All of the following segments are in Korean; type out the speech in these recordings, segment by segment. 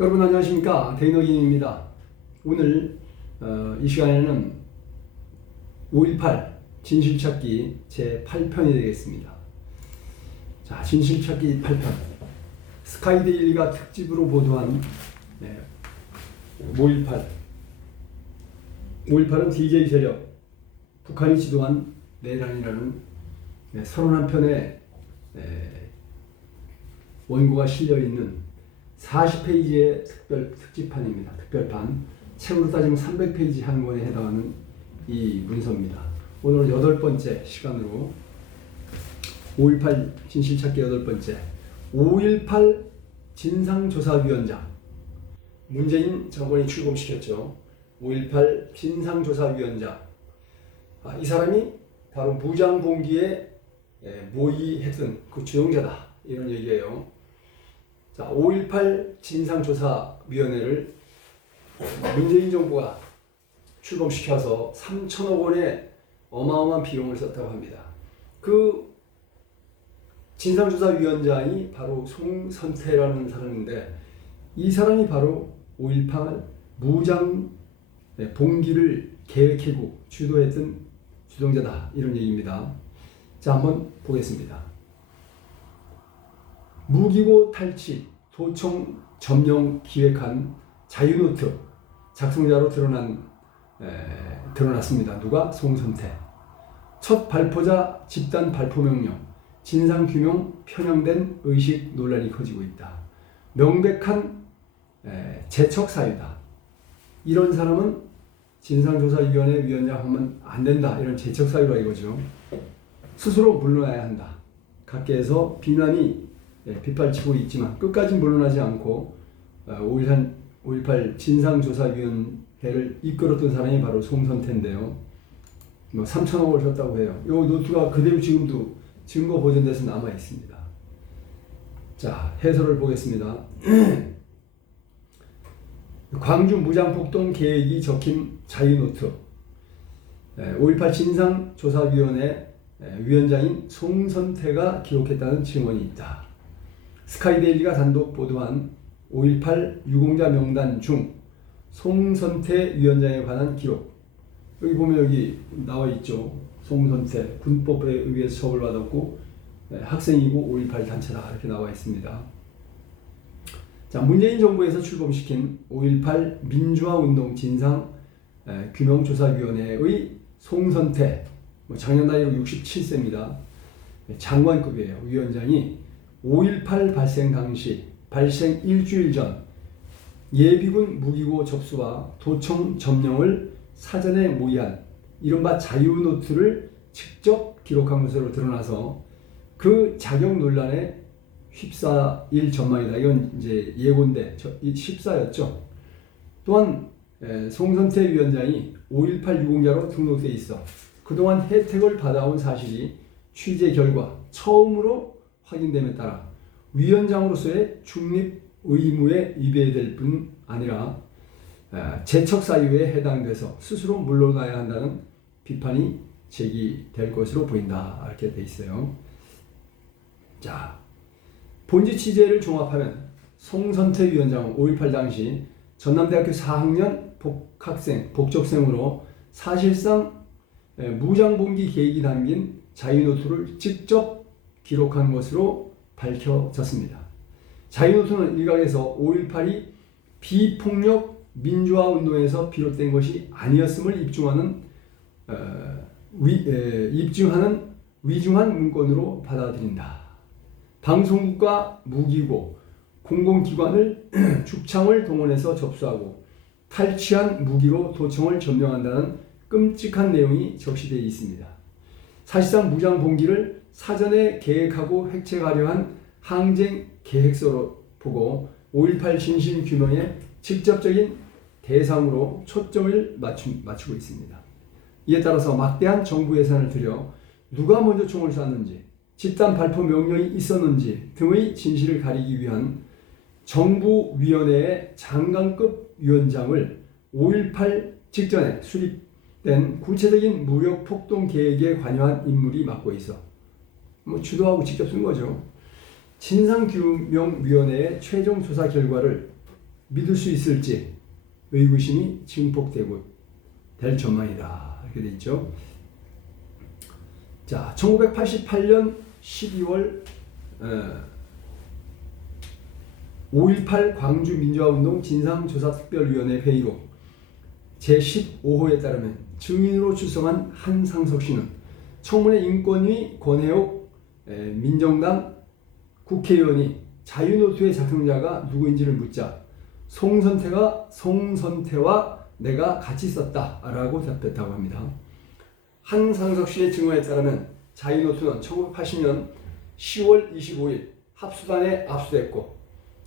여러분 안녕하십니까? 대인어gin입니다. 오늘 이 시간에는 5.18 진실찾기 제8편이 되겠습니다. 자, 진실찾기 8편 스카이데일리가 특집으로 보도한 5.18 5.18은 DJ 세력 북한이 지도한 내란이라는 31편의 원고가 실려있는 40페이지의 특집판입니다. 특별판. 책으로 따지면 300페이지 한 권에 해당하는 이 문서입니다. 오늘은 8번째 시간으로 5.18 진실찾기 8번째 5.18 진상조사위원장 문재인 정권이 출범시켰죠. 5.18 진상조사위원장. 이 사람이 바로 무장봉기에 모의했던 그 주동자다 이런 얘기예요. 자, 5.18 진상조사위원회를 문재인 정부가 출범시켜서 3천억 원의 어마어마한 비용을 썼다고 합니다. 그 진상조사위원장이 바로 송선태라는 사람인데 이 사람이 바로 5.18 무장 봉기를 계획하고 주도했던 주동자다 이런 얘기입니다. 자, 한번 보겠습니다. 무기고 탈취, 도청 점령 기획한 자유노트 작성자로 드러났습니다. 누가? 송선태. 첫 발포자 집단 발포 명령, 진상규명 편향된 의식 논란이 커지고 있다. 명백한 재척 사유다. 이런 사람은 진상조사위원회 위원장 하면 안 된다. 이런 재척 사유라 이거죠. 스스로 물러나야 한다. 각계에서 비난이 빗발치고 있지만 끝까지 물러나지 않고 5.18 진상조사위원회를 이끌었던 사람이 바로 송선태인데요. 3천억을 썼다고 해요. 이 노트가 그대로 지금도 증거 보존돼서 남아 있습니다. 자, 해설을 보겠습니다. 광주 무장폭동 계획이 적힌 자유노트. 5.18 진상조사위원회 위원장인 송선태가 기록했다는 증언이 있다. 스카이데일리가 단독 보도한 5.18 유공자 명단 중 송선태 위원장에 관한 기록. 여기 보면 여기 나와 있죠. 송선태 군법에 의해서 처벌받았고 학생이고 5.18 단체다 이렇게 나와 있습니다. 자, 문재인 정부에서 출범시킨 5.18 민주화운동 진상 규명조사위원회의 송선태, 작년 나이로 67세입니다. 장관급이에요. 위원장이 5.18 발생 당시 발생 일주일 전 예비군 무기고 접수와 도청 점령을 사전에 모의한 이른바 자유노트를 직접 기록한 것으로 드러나서 그 자격 논란에 휩싸일 전망이다. 이건 이제 예고인데 휩싸였죠. 또한 송선태 위원장이 5.18 유공자로 등록돼 있어 그동안 혜택을 받아온 사실이 취재 결과 처음으로 확인됨에 따라 위원장으로서의 중립 의무에 위배될 뿐 아니라 재척 사유에 해당돼서 스스로 물러나야 한다는 비판이 제기될 것으로 보인다. 이렇게 돼 있어요. 자, 본지 취재를 종합하면 송선태 위원장은 5.18 당시 전남대학교 4학년 복적생으로 사실상 무장봉기 계획이 담긴 자유노트를 직접 기록한 것으로 밝혀졌습니다. 자유노트는 일각에서 5.18이 비폭력 민주화운동에서 비롯된 것이 아니었음을 입증하는 위중한 문건으로 받아들인다. 방송국과 무기고 공공기관을 죽창을 동원해서 접수하고 탈취한 무기로 도청을 점령한다는 끔찍한 내용이 적시되어 있습니다. 사실상 무장봉기를 사전에 계획하고 획책하려 한 항쟁 계획서로 보고 5.18 진실규명의 직접적인 대상으로 초점을 맞추고 있습니다. 이에 따라서 막대한 정부 예산을 들여 누가 먼저 총을 쐈는지, 집단 발포 명령이 있었는지 등의 진실을 가리기 위한 정부위원회의 장관급 위원장을 5.18 직전에 수립된 구체적인 무력 폭동 계획에 관여한 인물이 맡고 있어 주도하고 직접 쓴 거죠. 진상규명위원회의 최종 조사 결과를 믿을 수 있을지 의구심이 증폭되고 될 전망이다. 이렇게 돼 있죠. 자, 1988년 12월 5.18 광주민주화운동 진상조사특별위원회 회의록 제15호에 따르면 증인으로 출석한 한상석 씨는 청문회 인권위 권혜옥 민정당 국회의원이 자유노트의 작성자가 누구인지를 묻자 송선태와 내가 같이 썼다라고 답했다고 합니다. 한상석 씨의 증언에 따르면 자유노트는 1980년 10월 25일 합수단에 압수됐고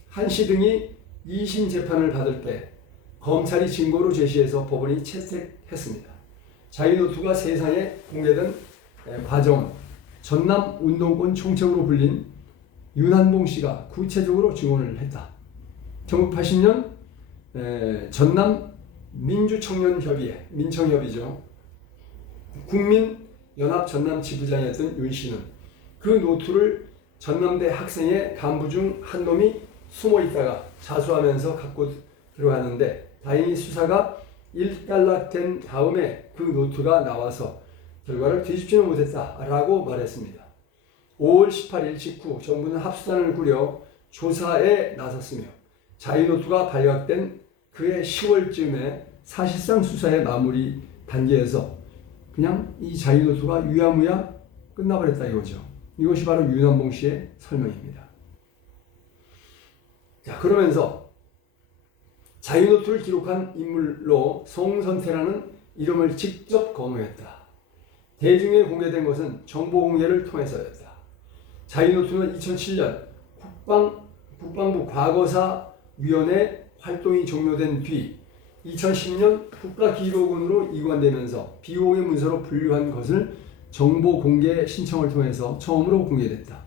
한 씨 등이 2심 재판을 받을 때 검찰이 증거로 제시해서 법원이 채택했습니다. 자유노트가 세상에 공개된 과정은 전남 운동권 총책으로 불린 윤한봉 씨가 구체적으로 증언을 했다. 1980년 전남 민주청년협의회, 민청협이죠. 국민연합 전남 지부장이었던 윤 씨는 그 노트를 전남대 학생의 간부 중 한 놈이 숨어 있다가 자수하면서 갖고 들어가는데 다행히 수사가 일단락된 다음에 그 노트가 나와서 결과를 뒤집지는 못했다라고 말했습니다. 5월 18일 직후 정부는 합수단을 꾸려 조사에 나섰으며 자유노트가 발각된 그해 10월쯤에 사실상 수사의 마무리 단계에서 그냥 이 자유노트가 유야무야 끝나버렸다 이거죠. 이것이 바로 윤한봉 씨의 설명입니다. 자, 그러면서 자유노트를 기록한 인물로 송선태라는 이름을 직접 거론했다. 대중에 공개된 것은 정보공개를 통해서였다. 자유노트는 2007년 국방부 과거사위원회 활동이 종료된 뒤 2010년 국가기록원으로 이관되면서 비공개 문서로 분류한 것을 정보공개 신청을 통해서 처음으로 공개됐다.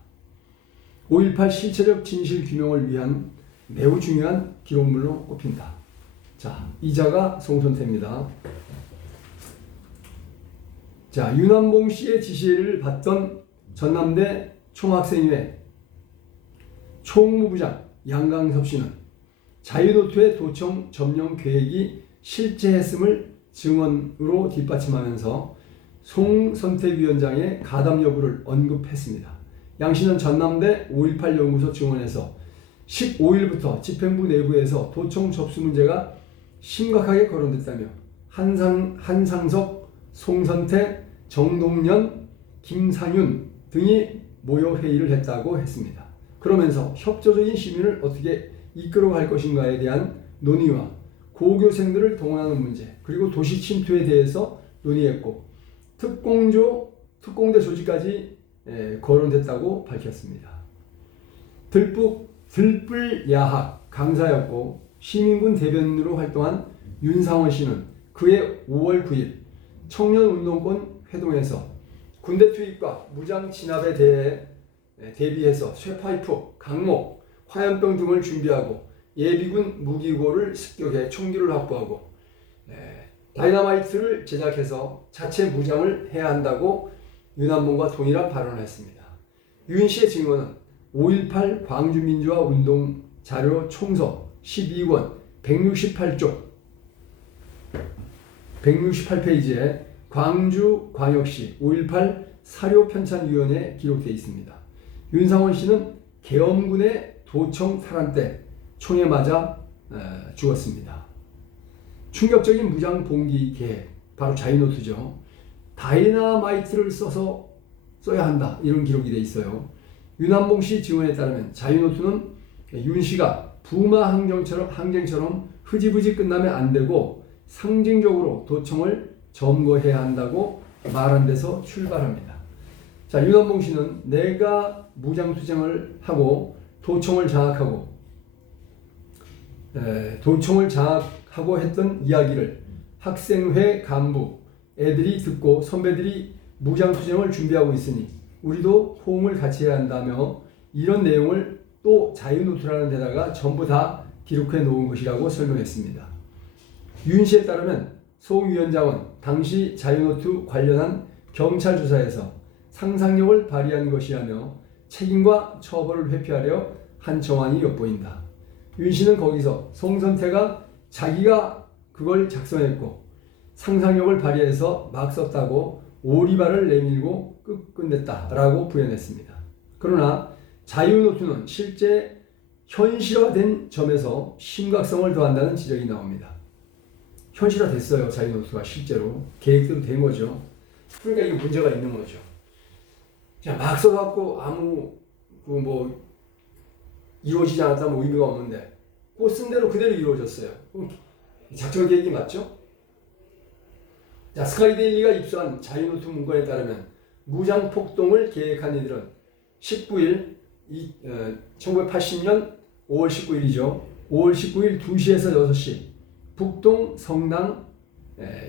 5.18 실체적 진실 규명을 위한 매우 중요한 기록물로 꼽힌다. 자, 이자가 송선태입니다. 자, 윤한봉 씨의 지시를 받던 전남대 총학생회 총무부장 양강섭 씨는 자유노트의 도청 점령 계획이 실제했음을 증언으로 뒷받침하면서 송선태 위원장의 가담 여부를 언급했습니다. 양 씨는 전남대 5.18 연구소 증언에서 15일부터 집행부 내부에서 도청 접수 문제가 심각하게 거론됐다며 한상석, 송선태, 정동연, 김상윤 등이 모여 회의를 했다고 했습니다. 그러면서 협조적인 시민을 어떻게 이끌어갈 것인가에 대한 논의와 고교생들을 동원하는 문제 그리고 도시 침투에 대해서 논의했고 특공대 조직까지 거론됐다고 밝혔습니다. 들불야학 강사였고 시민군 대변인으로 활동한 윤상원 씨는 그해 5월 9일 청년운동권 회동에서 군대 투입과 무장 진압에 대비해서 쇠파이프, 강목, 화염병 등을 준비하고 예비군 무기고를 습격해 총기를 확보하고 다이너마이트를 제작해서 자체 무장을 해야 한다고 윤한봉과 동일한 발언을 했습니다. 윤 씨의 증언은 5.18 광주민주화 운동 자료 총서 12권 168페이지에 광주광역시 5.18 사료편찬위원회에 기록되어 있습니다. 윤상원 씨는 계엄군의 도청 탈환 때 총에 맞아 죽었습니다. 충격적인 무장 봉기 계획, 바로 자유노트죠. 다이나마이트를 써야 한다, 이런 기록이 되어 있어요. 윤한봉 씨 증언에 따르면 자유노트는 윤 씨가 부마 항쟁처럼 흐지부지 끝나면 안 되고 상징적으로 도청을 점거해야 한다고 말한 데서 출발합니다. 자, 윤한봉 씨는 내가 무장투쟁을 하고 도청을 장악하고 했던 이야기를 학생회 간부 애들이 듣고 선배들이 무장투쟁을 준비하고 있으니 우리도 호응을 같이 해야 한다며 이런 내용을 또 자유노트라는 데다가 전부 다 기록해 놓은 것이라고 설명했습니다. 윤 씨에 따르면 송 위원장은 당시 자유노트 관련한 경찰 조사에서 상상력을 발휘한 것이라며 책임과 처벌을 회피하려 한 정황이 엿보인다. 윤 씨는 거기서 송선태가 자기가 그걸 작성했고 상상력을 발휘해서 막 썼다고 오리발을 내밀고 끝냈다라고 부연했습니다. 그러나 자유노트는 실제 현실화된 점에서 심각성을 더한다는 지적이 나옵니다. 현실화됐어요. 자유노트가 실제로 계획대로 된 거죠. 그러니까 이게 문제가 있는 거죠. 자, 막 써갖고 아무 이루어지지 않았다면 의미가 없는데 그 쓴 대로 그대로 이루어졌어요. 작전 계획이 맞죠? 자, 스카이데일리가 입수한 자유노트 문건에 따르면 무장폭동을 계획한 이들은 19일 1980년 5월 19일이죠. 5월 19일 2시에서 6시 북동 성당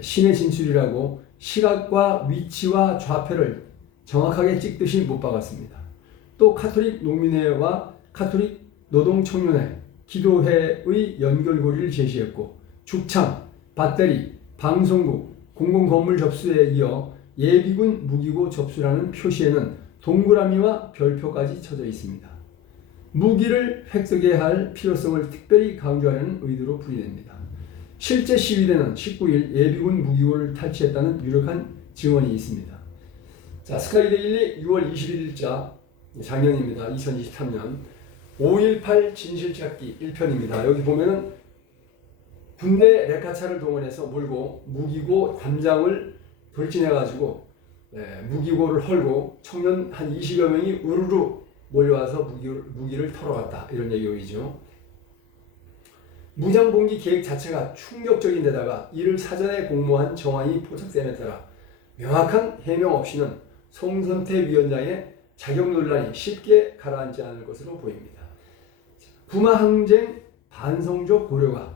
시내 진출이라고 시각과 위치와 좌표를 정확하게 찍듯이 못 박았습니다. 또 카톨릭 농민회와 카톨릭 노동청년회, 기도회의 연결고리를 제시했고 죽창, 배터리, 방송국, 공공건물 접수에 이어 예비군 무기고 접수라는 표시에는 동그라미와 별표까지 쳐져 있습니다. 무기를 획득해야 할 필요성을 특별히 강조하려는 의도로 풀이됩니다. 실제 시위대는 19일 예비군 무기고를 탈취했다는 유력한 증언이 있습니다. 자, 스카이데일리 6월 21일자 작년입니다. 2023년 5.18 진실찾기 1편입니다. 여기 보면은 군대 레카차를 동원해서 몰고 무기고 담장을 돌진해가지고 무기고를 헐고 청년 한 20여 명이 우르르 몰려와서 무기를 털어갔다. 이런 얘기죠. 무장봉기 계획 자체가 충격적인 데다가 이를 사전에 공모한 정황이 포착됨에 따라 명확한 해명 없이는 송선태 위원장의 자격 논란이 쉽게 가라앉지 않을 것으로 보입니다. 부마 항쟁 반성적 고려가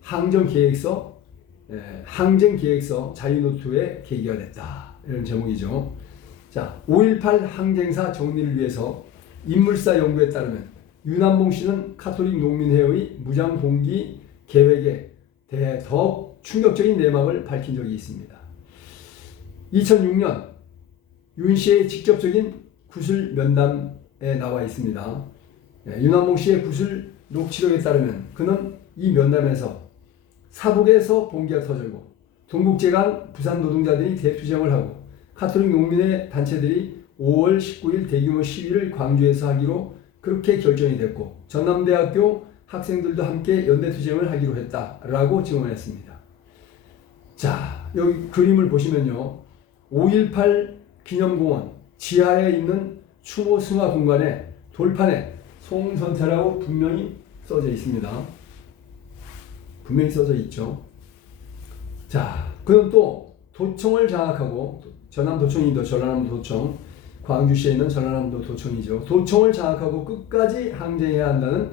항쟁 계획서 자유노트의 계기가 됐다. 이런 제목이죠. 자, 5.18 항쟁사 정리를 위해서 인물사 연구에 따르면 윤한봉 씨는 카톨릭 농민회의 무장봉기 계획에 대해 더욱 충격적인 내막을 밝힌 적이 있습니다. 2006년 윤 씨의 직접적인 구술 면담에 나와 있습니다. 윤한봉 씨의 구술 녹취록에 따르면 그는 이 면담에서 사북에서 봉기가 터지고 동국제강 부산 노동자들이 대투쟁을 하고 카톨릭 농민의 단체들이 5월 19일 대규모 시위를 광주에서 하기로 그렇게 결정이 됐고 전남대학교 학생들도 함께 연대투쟁을 하기로 했다라고 증언했습니다. 자, 여기 그림을 보시면요. 5.18 기념공원 지하에 있는 추모 승화 공간에 돌판에 송선태라고 분명히 써져 있습니다. 분명히 써져 있죠. 자, 그는 또 도청을 장악하고 전남도청이죠. 전라남도청. 광주시에 있는 전라남도 도청이죠. 도청을 장악하고 끝까지 항쟁해야 한다는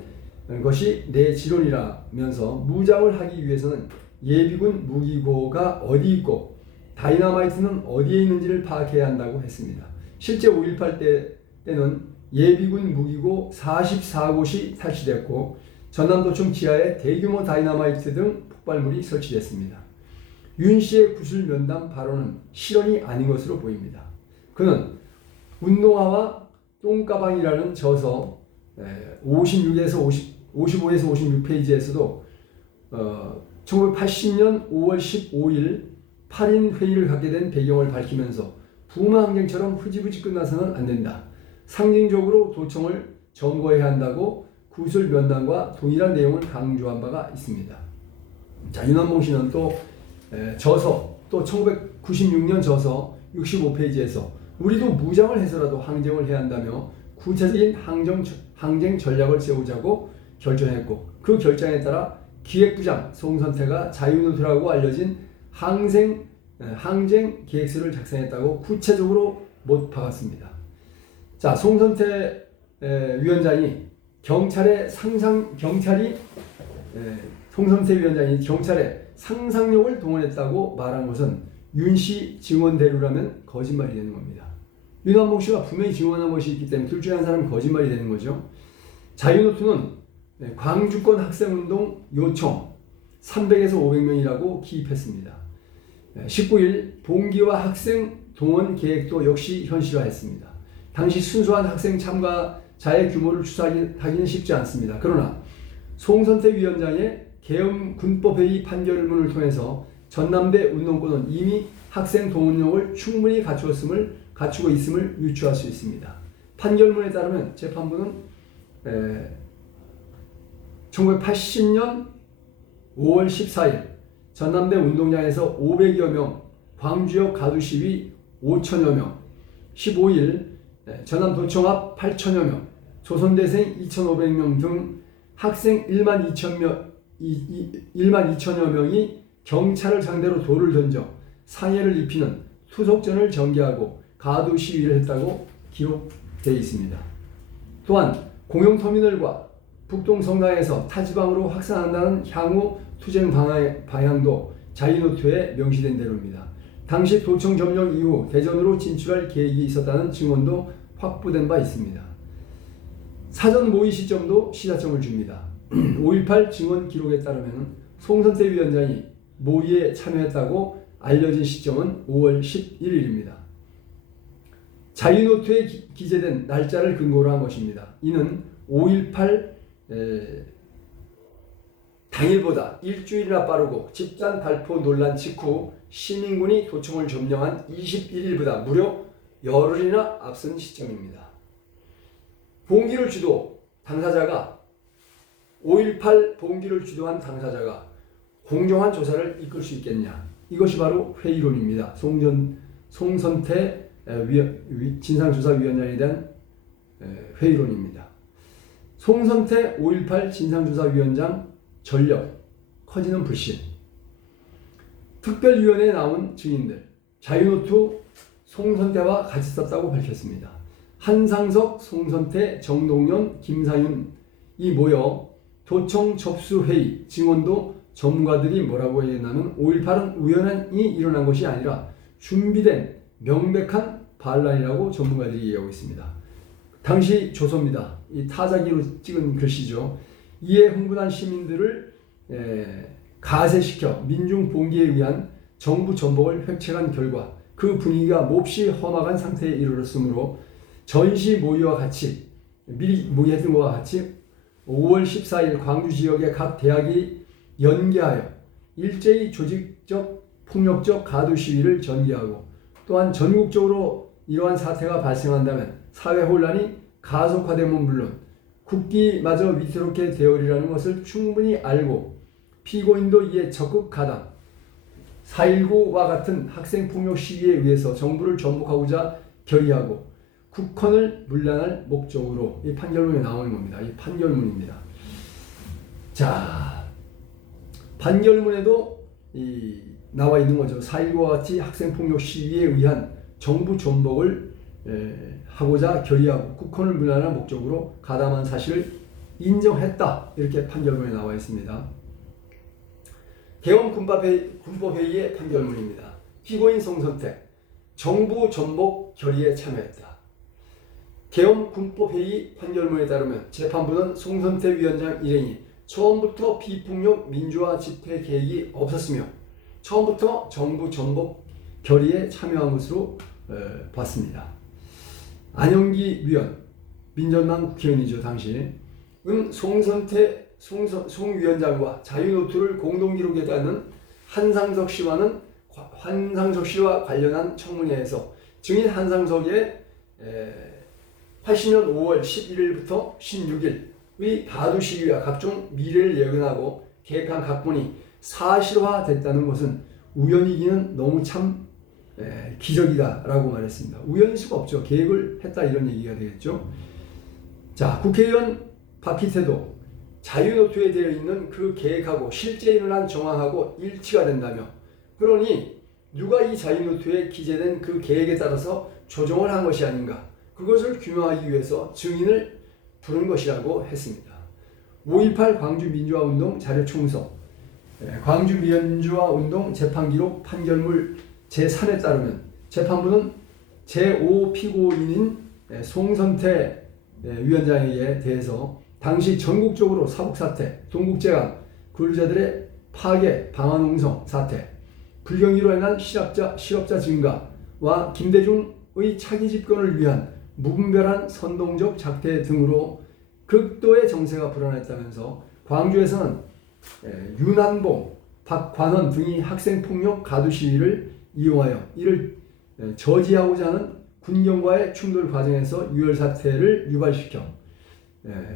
것이 내 지론이라면서 무장을 하기 위해서는 예비군 무기고가 어디 있고 다이너마이트는 어디에 있는지를 파악해야 한다고 했습니다. 실제 5.18 때는 예비군 무기고 44곳이 탈취됐고 전남도청 지하에 대규모 다이너마이트 등 폭발물이 설치됐습니다. 윤 씨의 구술 면담 발언은 실언이 아닌 것으로 보입니다. 그는 운동화와 똥가방이라는 저서 55에서 56페이지에서도 1980년 5월 15일 8인 회의를 갖게 된 배경을 밝히면서 부마항쟁처럼 흐지부지 끝나서는 안 된다. 상징적으로 도청을 점거해야 한다고 구술 면담과 동일한 내용을 강조한 바가 있습니다. 자, 윤한봉 씨는 또 저서, 또 1996년 저서 65페이지에서 우리도 무장을 해서라도 항쟁을 해야 한다며 구체적인 항쟁 전략을 세우자고 결정했고 그 결정에 따라 기획부장 송선태가 자유노트라고 알려진 항쟁 계획서를 작성했다고 구체적으로 못 박았습니다. 자, 송선태 위원장이 송선태 위원장이 경찰에 상상력을 동원했다고 말한 것은 윤 씨 증언대로라면 거짓말이 되는 겁니다. 윤한봉 씨가 분명히 증언한 것이 있기 때문에 둘 중에 한 사람은 거짓말이 되는 거죠. 자유노트는 광주권 학생운동 요청 300에서 500명이라고 기입했습니다. 19일 봉기와 학생 동원 계획도 역시 현실화했습니다. 당시 순수한 학생 참가자의 규모를 추산하기는 쉽지 않습니다. 그러나 송선태 위원장의 계엄 군법회의 판결문을 통해서 전남대 운동권은 이미 학생 동원력을 충분히 갖추고 있음을 유추할 수 있습니다. 판결문에 따르면 재판부는 1980년 5월 14일 전남대 운동장에서 500여 명, 광주역 가두시위 5천여 명, 15일 전남도청 앞 8천여 명, 조선대생 2,500명 등 학생 1만 2천여 명이 경찰을 상대로 돌을 던져 상해를 입히는 투속전을 전개하고 가두 시위를 했다고 기록되어 있습니다. 또한 공영터미널과 북동성당에서 타지방으로 확산한다는 향후 투쟁 방향도 자유노트에 명시된 대로입니다. 당시 도청 점령 이후 대전으로 진출할 계획이 있었다는 증언도 확보된 바 있습니다. 사전 모의 시점도 시사점을 줍니다. 5.18 증언 기록에 따르면 송선태 위원장이 모의에 참여했다고 알려진 시점은 5월 11일입니다. 자유노트에 기재된 날짜를 근거로 한 것입니다. 이는 5.18 당일보다 일주일이나 빠르고 집단 발포 논란 직후 시민군이 도청을 점령한 21일보다 무려 열흘이나 앞선 시점입니다. 봉기를 주도 당사자가 5.18 봉기를 주도한 당사자가 공정한 조사를 이끌 수 있겠냐? 이것이 바로 회의론입니다. 송선태 진상조사위원장에 대한 회의론입니다. 송선태 5.18 진상조사위원장 전력 커지는 불신. 특별위원회에 나온 증인들 자유노트 송선태와 같이 썼다고 밝혔습니다. 한상석, 송선태, 정동연, 김상윤이 모여 도청 접수회의 증언도 전문가들이 뭐라고 얘기했냐면 5.18은 우연히 일어난 것이 아니라 준비된 명백한 반란이라고 전문가들이 얘기하고 있습니다. 당시 조서입니다. 이 타자기로 찍은 글씨죠. 이에 흥분한 시민들을 가세시켜 민중 봉기에 의한 정부 전복을 획책한 결과 그 분위기가 몹시 험악한 상태에 이르렀으므로 전시 모의와 같이 미리 모의했던 것과 같이 5월 14일 광주 지역의 각 대학이 연계하여 일제히 조직적 폭력적 가두 시위를 전개하고 또한 전국적으로 이러한 사태가 발생한다면 사회 혼란이 가속화되면 물론 국기마저 위태롭게 되어리라는 것을 충분히 알고 피고인도 이에 적극 가담 4.19와 같은 학생폭력 시위에 의해서 정부를 전복하고자 결의하고 국헌을 물란할 목적으로 이 판결문에 나오는 겁니다. 이 판결문입니다. 자, 판결문에도 나와 있는 거죠. 4.19와 같이 학생폭력 시위에 의한 정부 전복을 하고자 결의하고 국헌을 물란할 목적으로 가담한 사실을 인정했다. 이렇게 판결문에 나와 있습니다. 계엄 군법회의의 판결문입니다. 피고인 송선태 정부 전복 결의에 참여했다. 계엄 군법회의 판결문에 따르면 재판부는 송선태 위원장 일행이 처음부터 비폭력 민주화 집회 계획이 없었으며 처음부터 정부 전복 결의에 참여한 것으로 봤습니다. 안영기 위원, 민전당 국회의원이죠 당시. 송 위원장과 자유노트를 공동 기록했다는 한상석 씨와 관련한 청문회에서 증인 한상석의 80년 5월 11일부터 16일의 가두 시위와 각종 미래를 예견하고 계획한 각본이 사실화됐다는 것은 우연이기는 너무 참 기적이다라고 말했습니다. 우연일 수가 없죠. 계획을 했다 이런 얘기가 되겠죠. 자, 국회의원 박희태도 자유노트에 되어 있는 그 계획하고 실제 일어난 정황하고 일치가 된다며 그러니 누가 이 자유노트에 기재된 그 계획에 따라서 조정을 한 것이 아닌가 그것을 규명하기 위해서 증인을 부른 것이라고 했습니다. 5.18 광주민주화운동 자료총서 광주민주화운동 재판기록 판결문 제3에 따르면 재판부는 제5 피고인인 송선태 위원장에 대해서 당시 전국적으로 사북사태, 동국제강, 근로자들의 파괴, 방화농성 사태, 불경기로 인한 실업자 증가와 김대중의 차기 집권을 위한 무분별한 선동적 작태 등으로 극도의 정세가 불어났다면서 광주에서는 윤한봉, 박관원 등이 학생폭력 가두 시위를 이용하여 이를 저지하고자 하는 군경과의 충돌 과정에서 유혈 사태를 유발시켜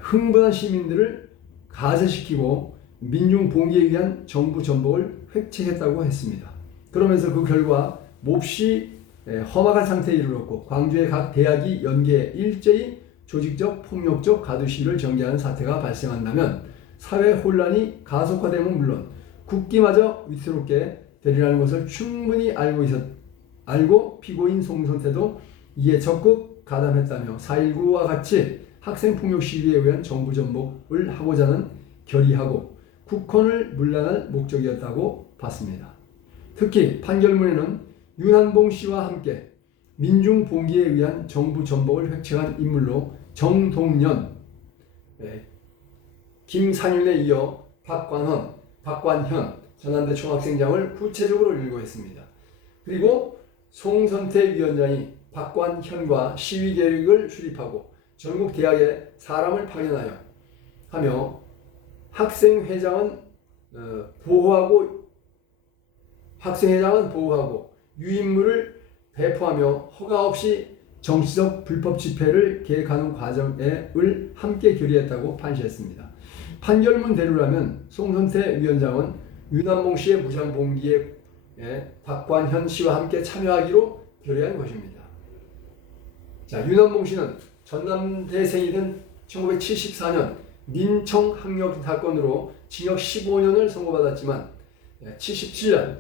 흥분한 시민들을 가세시키고 민중 봉기에 의한 정부 전복을 획책했다고 했습니다. 그러면서 그 결과 몹시 험악한 상태에 이르렀고 광주의 각 대학이 연계해 일제히 조직적 폭력적 가두 시위를 전개하는 사태가 발생한다면 사회 혼란이 가속화되면 물론 국기마저 위태롭게 되리라는 것을 충분히 알고 피고인 송선태도 이에 적극 가담했다며 4.19와 같이 학생폭력 시위에 의한 정부 전복을 하고자 하는 결의하고 국헌을 문란할 목적이었다고 봤습니다. 특히 판결문에는 윤한봉 씨와 함께 민중 봉기에 의한 정부 전복을 획책한 인물로 정동연, 김상윤에 이어 박관현 전남대 총학생장을 구체적으로 일고했습니다. 그리고 송선태 위원장이 박관현과 시위 계획을 수립하고 전국 대학에 사람을 파견하여 하며 학생회장은 보호하고 유인물을 배포하며 허가 없이 정치적 불법 집회를 계획하는 과정을 함께 결의했다고 판시했습니다. 판결문대로라면 송선태 위원장은 윤한봉 씨의 무장 봉기에 박관현 씨와 함께 참여하기로 결의한 것입니다. 자, 윤한봉 씨는 전남대생이던 1974년 민청 학력 사건으로 징역 15년을 선고받았지만 77년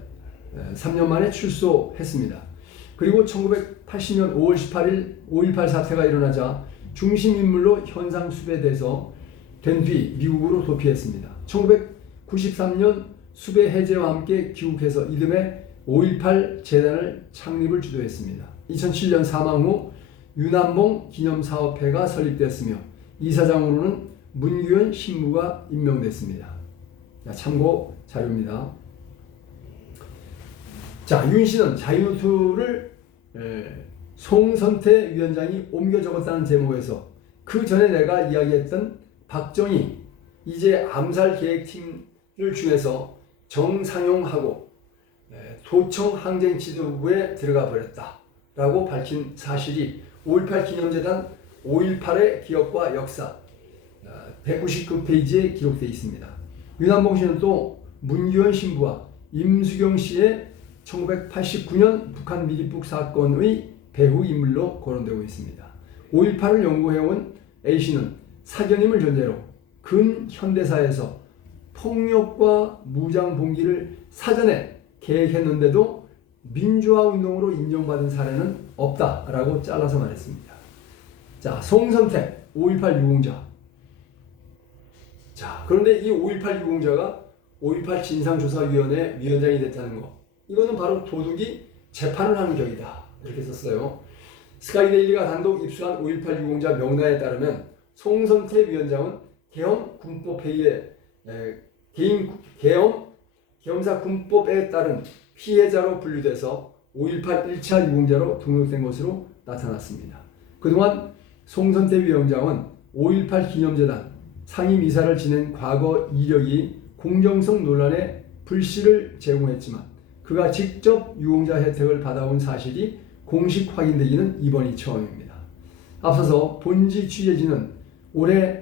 3년 만에 출소했습니다. 그리고 1980년 5월 18일 5.18 사태가 일어나자 중심인물로 현상 수배돼서 된 뒤 미국으로 도피했습니다. 1993년 수배 해제와 함께 귀국해서 이듬해 5.18 재단을 창립을 주도했습니다. 2007년 사망 후 윤한봉 기념사업회가 설립됐으며 이사장으로는 문규현 신무가 임명됐습니다. 참고 자료입니다. 자, 윤 씨는 자유노트를 송선태 위원장이 옮겨 적었다는 제목에서 그 전에 내가 이야기했던 박정희 이제 암살 계획팀을 중에서 정상용하고 도청 항쟁지도부에 들어가 버렸다라고 밝힌 사실이 5.18 기념재단 5.18의 기억과 역사 199페이지에 기록되어 있습니다. 윤한봉 씨는 또 문규현 신부와 임수경 씨의 1989년 북한 미리북 사건의 배후 인물로 거론되고 있습니다. 5.18을 연구해온 A씨는 사견임을 전제로 근현대사에서 폭력과 무장 봉기를 사전에 계획했는데도 민주화 운동으로 인정받은 사례는 없다라고 잘라서 말했습니다. 자, 송선태 5.18 유공자. 자, 그런데 이 5.18 유공자가 5.18 진상조사위원회 위원장이 됐다는 거, 이거는 바로 도둑이 재판을 하는 격이다 이렇게 썼어요. 스카이데일리가 단독 입수한 5.18 유공자 명단에 따르면 송선태 위원장은 계엄군법회의에 계엄사 군법에 따른 피해자로 분류돼서 5.18 1차 유공자로 등록된 것으로 나타났습니다. 그동안 송선태 위원장은 5.18 기념재단 상임이사를 지낸 과거 이력이 공정성 논란에 불씨를 제공했지만 그가 직접 유공자 혜택을 받아온 사실이 공식 확인되기는 이번이 처음입니다. 앞서서 본지 취재진은 올해가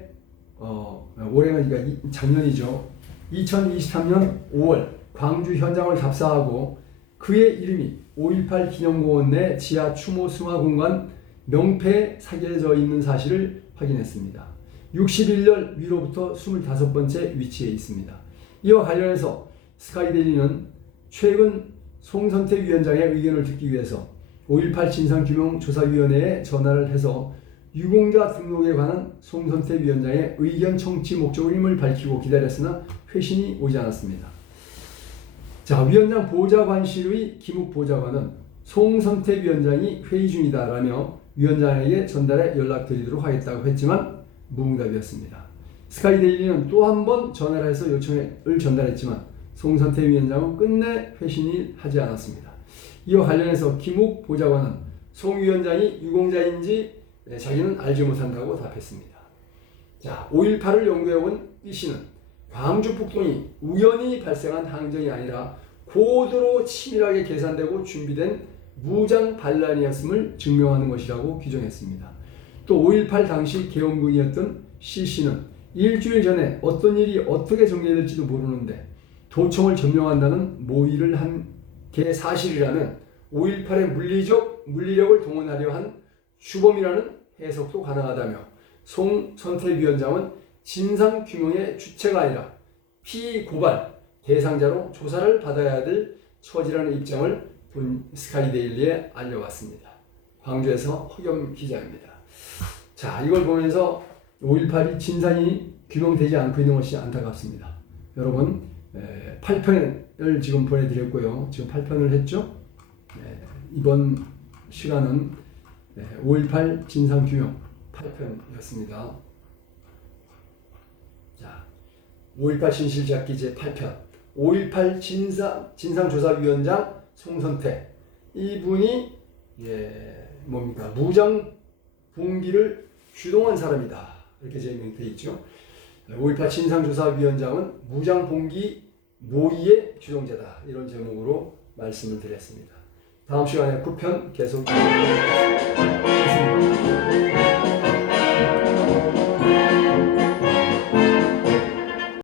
그러니까 작년이죠. 2023년 5월 광주 현장을 답사하고 그의 이름이 5.18 기념공원 내 지하 추모 승화 공간 명패에 새겨져 있는 사실을 확인했습니다. 61열 위로부터 25번째 위치에 있습니다. 이와 관련해서 스카이데일리는 최근 송선태 위원장의 의견을 듣기 위해서 5.18 진상규명조사위원회에 전화를 해서 유공자 등록에 관한 송선태 위원장의 의견 청취 목적임을 밝히고 기다렸으나 회신이 오지 않았습니다. 자, 위원장 보좌관실의 김욱 보좌관은 송선태 위원장이 회의 중이다라며 위원장에게 전달해 연락드리도록 하겠다고 했지만 무응답이었습니다. 스카이데일리는 또 한 번 전화를 해서 요청을 전달했지만 송선태 위원장은 끝내 회신이 하지 않았습니다. 이와 관련해서 김욱 보좌관은 송 위원장이 유공자인지 자기는 알지 못한다고 답했습니다. 자, 5.18을 연구해온 B씨는 광주 폭동이 우연히 발생한 항전이 아니라 고도로 치밀하게 계산되고 준비된 무장 반란이었음을 증명하는 것이라고 규정했습니다. 또 5.18 당시 계엄군이었던 C씨는 일주일 전에 어떤 일이 어떻게 전개될지도 모르는데 도청을 점령한다는 모의를 한 게 사실이라면 5.18의 물리력을 동원하려 한 주범이라는 해석도 가능하다며 송선택위원장은 진상규명의 주체가 아니라 피고발 대상자로 조사를 받아야 될 처지라는 입장을 본 스카이데일리에 알려왔습니다. 광주에서 허겸 기자입니다. 자, 이걸 보면서 5.18이 진상이 규명되지 않고 있는 것이 안타깝습니다. 여러분 8편을 지금 보내드렸고요. 지금 8편을 했죠. 이번 시간은 5.18 진상규명 8편이었습니다. 자, 5.18 진실잡기 제8편 5.18 진상조사위원장 송선택, 이분이 뭡니까? 무장 봉기를 주동한 사람이다, 이렇게 제명되어 있죠. 5.18 진상조사위원장은 무장 봉기 모의의 주동자다, 이런 제목으로 말씀을 드렸습니다. 다음 시간에 9편 계속 하겠습니다.